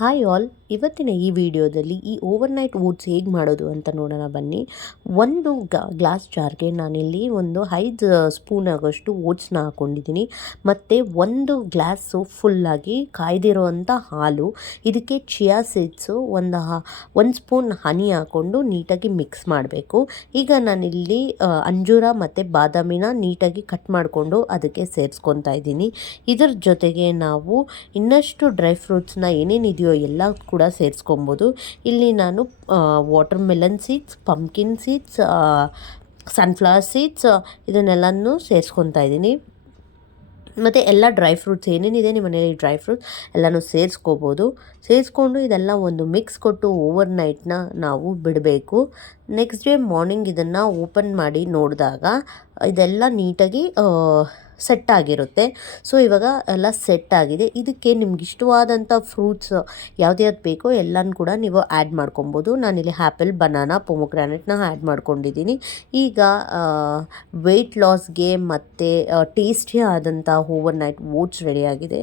Hi all, ಇವತ್ತಿನ ಈ ವಿಡಿಯೋದಲ್ಲಿ ಈ ಓವರ್ನೈಟ್ ಓಟ್ಸ್ ಹೇಗೆ ಮಾಡೋದು ಅಂತ ನೋಡೋಣ ಬನ್ನಿ. ಒಂದು ಗ್ಲಾಸ್ ಜಾರ್ಗೆ ನಾನಿಲ್ಲಿ ಒಂದು 5 ಸ್ಪೂನ್ ಆಗೋಷ್ಟು ಓಟ್ಸ್ನ ಹಾಕ್ಕೊಂಡಿದ್ದೀನಿ. ಮತ್ತು ಒಂದು ಗ್ಲಾಸು ಫುಲ್ಲಾಗಿ ಕಾಯ್ದಿರೋವಂಥ ಹಾಲು, ಇದಕ್ಕೆ ಚಿಯಾ ಸೀಡ್ಸು ಒಂದು ಸ್ಪೂನ್ ಹನಿ ಹಾಕ್ಕೊಂಡು ನೀಟಾಗಿ ಮಿಕ್ಸ್ ಮಾಡಬೇಕು. ಈಗ ನಾನಿಲ್ಲಿ ಅಂಜೂರ ಮತ್ತು ಬಾದಾಮಿನ ನೀಟಾಗಿ ಕಟ್ ಮಾಡಿಕೊಂಡು ಅದಕ್ಕೆ ಸೇರಿಸ್ಕೊತಾ ಇದ್ದೀನಿ. ಇದರ ಜೊತೆಗೆ ನಾವು ಇನ್ನಷ್ಟು ಡ್ರೈ ಫ್ರೂಟ್ಸ್ನ ಏನೇನಿದೆಯೋ ಎಲ್ಲ ಕೂಡ ಸೇರಿಸ್ಕೊಬೋದು. ಇಲ್ಲಿ ನಾನು watermelon seeds, pumpkin seeds, sunflower seeds ಇದನ್ನೆಲ್ಲನೂ ಸೇರಿಸ್ಕೊತಾ ಇದ್ದೀನಿ. ಮತ್ತು ಎಲ್ಲ ಡ್ರೈ ಫ್ರೂಟ್ಸ್ ಏನೇನಿದೆ ನಿಮ್ಮ ಮನೇಲಿ ಡ್ರೈ ಫ್ರೂಟ್ಸ್ ಎಲ್ಲನೂ ಸೇರಿಸ್ಕೊಂಡು ಇದೆಲ್ಲ ಒಂದು ಮಿಕ್ಸ್ ಕೊಟ್ಟು ಓವರ್ ನೈಟ್ನ ನಾವು ಬಿಡಬೇಕು. ನೆಕ್ಸ್ಟ್ ಡೇ ಮಾರ್ನಿಂಗ್ ಇದನ್ನು ಓಪನ್ ಮಾಡಿ ನೋಡಿದಾಗ ಇದೆಲ್ಲ ನೀಟಾಗಿ ಸೆಟ್ ಆಗಿರುತ್ತೆ. ಸೊ ಇವಾಗ ಎಲ್ಲ ಸೆಟ್ ಆಗಿದೆ. ಇದಕ್ಕೆ ನಿಮ್ಗೆ ಇಷ್ಟವಾದಂಥ ಫ್ರೂಟ್ಸ್ ಯಾವ್ದು ಬೇಕೋ ಎಲ್ಲನೂ ಕೂಡ ನೀವು ಆ್ಯಡ್ ಮಾಡ್ಕೊಬೋದು. ನಾನಿಲ್ಲಿ ಆ್ಯಪಲ್, ಬನಾನಾ, ಪೊಮೊಗ್ರಾನೆಟ್ನ ಆ್ಯಡ್ ಮಾಡ್ಕೊಂಡಿದ್ದೀನಿ. ಈಗ ವೆಯ್ಟ್ ಲಾಸ್ಗೆ ಮತ್ತು ಟೇಸ್ಟಿ ಆದಂಥ ಓವರ್ ನೈಟ್ ಓಟ್ಸ್ ರೆಡಿಯಾಗಿದೆ.